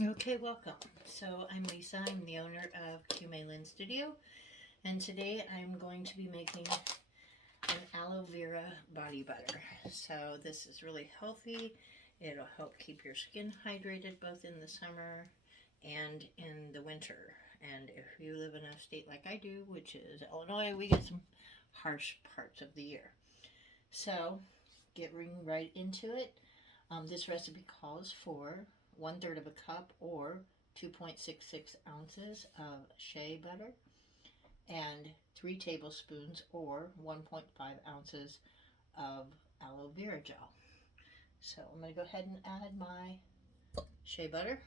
Okay, welcome. So I'm Lisa. I'm the owner of Malin Studio, and today I'm going to be making an aloe vera body butter. So this is really healthy. It'll help keep your skin hydrated both in the summer and in the winter. And if you live in a state like I do, which is Illinois, we get some harsh parts of the year. So getting right into it. This recipe calls for 1/3 of a cup or 2.66 ounces of shea butter and 3 tablespoons or 1.5 ounces of aloe vera gel. So I'm going to go ahead and add my shea butter,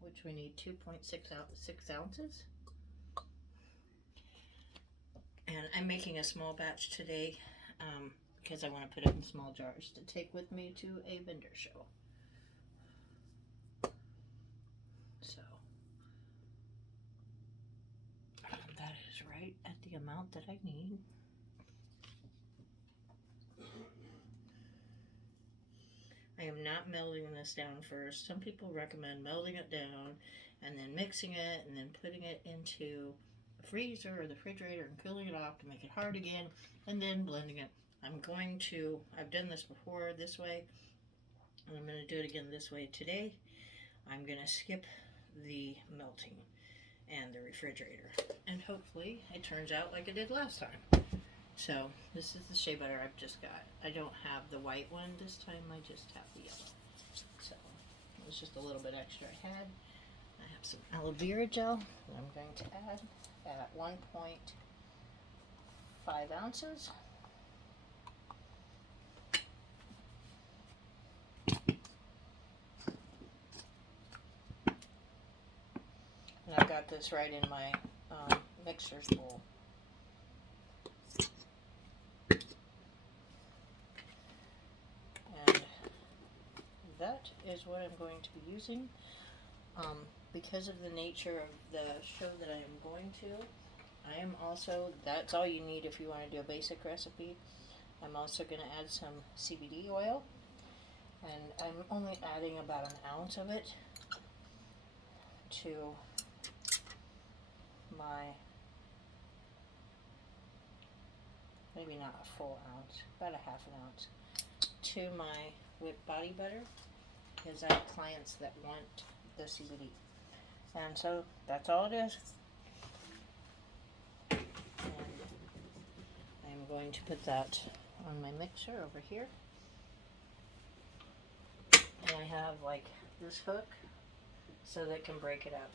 which we need 2.6 ounces. And I'm making a small batch today because I want to put it in small jars to take with me to a vendor show. So that is right at the amount that I need. I am not melting this down first. Some people recommend melting it down and then mixing it and then putting it into the freezer or the refrigerator and cooling it off to make it hard again and then blending it. I've done this before this way, and I'm going to do it again this way today. I'm going to skip the melting and the refrigerator, and hopefully it turns out like it did last time. So this is the shea butter I've just got. I don't have the white one this time, I just have the yellow. So it was just a little bit extra I had. I have some aloe vera gel that I'm going to add at 1.5 ounces. And I've got this right in my mixer's bowl. And that is what I'm going to be using. Because of the nature of the show that I am going to, that's all you need if you want to do a basic recipe. I'm also going to add some CBD oil, and I'm only adding about an ounce of it to my, maybe not a full ounce, about a half an ounce, to my whipped body butter, because I have clients that want the CBD. And so that's all it is. And I'm going to put that on my mixer over here. And I have like this hook so that it can break it up.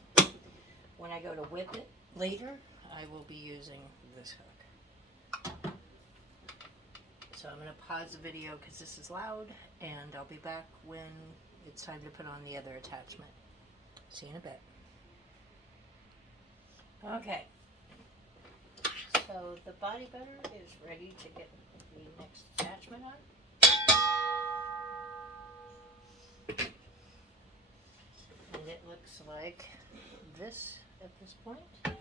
When I go to whip it later, I will be using this hook. So I'm going to pause the video because this is loud, and I'll be back when it's time to put on the other attachment. See you in a bit. Okay, so the body butter is ready to get the next attachment on. And it looks like this at this point. So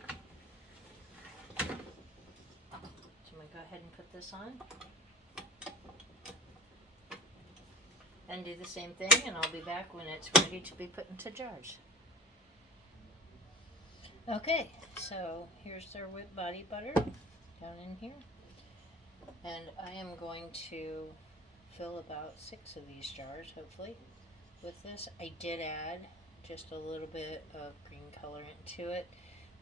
I'm going to go ahead and put this on. And do the same thing, and I'll be back when it's ready to be put into jars. Okay, so here's their whipped body butter down in here. And I am going to fill about 6 of these jars, hopefully, with this. I did add just a little bit of green colorant to it.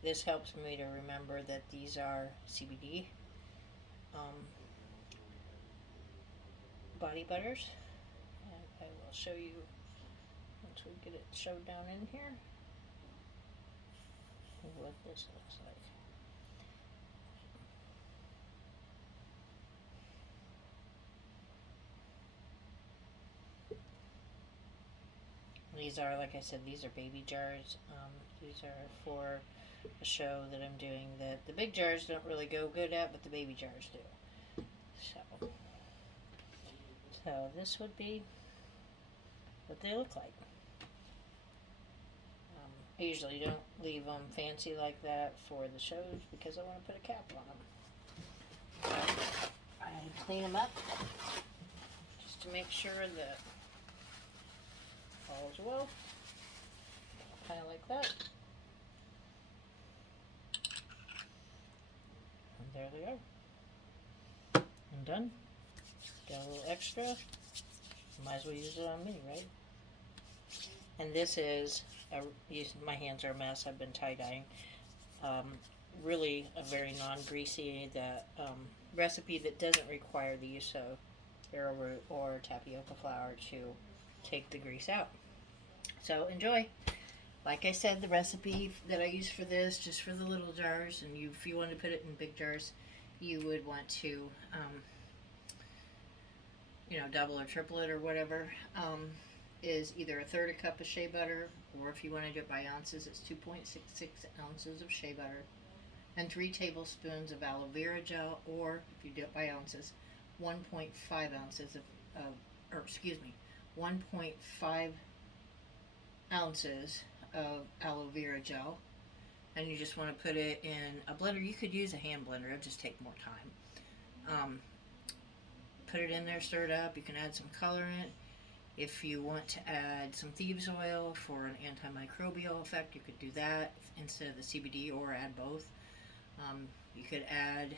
This helps me to remember that these are CBD body butters. And I will show you once we get it shoved down in here what this looks like. These are, like I said, these are baby jars. These are for a show that I'm doing that the big jars don't really go good at, but the baby jars do. So this would be what they look like. I usually don't leave them fancy like that for the shows because I want to put a cap on them. I clean them up just to make sure that all is well. there they are. I'm done. Got a little extra. Might as well use it on me, right? And this is, my hands are a mess. I've been tie-dyeing. Really a very non-greasy recipe that doesn't require the use of arrowroot or tapioca flour to take the grease out. So enjoy. Like I said, the recipe that I use for this, just for the little jars, and if you want to put it in big jars, you would want to, double or triple it or whatever, is either a third a cup of shea butter, or if you want to do it by ounces, it's 2.66 ounces of shea butter, and 3 tablespoons of aloe vera gel, or if you do it by ounces, 1.5 ounces of 1.5 ounces of aloe vera gel, and you just want to put it in a blender. You could use a hand blender, it'll just take more time. Put it in there, stir it up. You can add some colorant. If you want to add some thieves oil for an antimicrobial effect, you could do that instead of the CBD, or add both. You could add,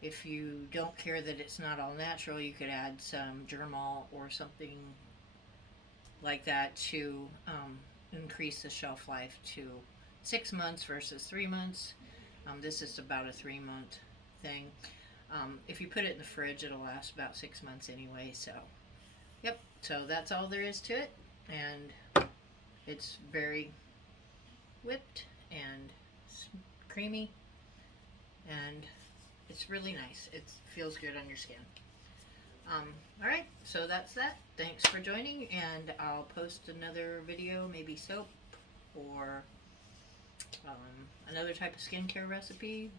if you don't care that it's not all natural, you could add some germol or something like that to increase the shelf life to 6 months versus 3 months. This is about a 3-month thing. If you put it in the fridge, it'll last about 6 months anyway. So, yep. So that's all there is to it, and it's very whipped and creamy, and it's really nice. It feels good on your skin. Alright, so that's that. Thanks for joining, and I'll post another video, maybe soap or another type of skincare recipe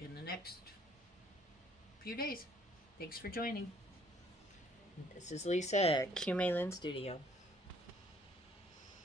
in the next few days. Thanks for joining. This is Lisa at Malin Studio.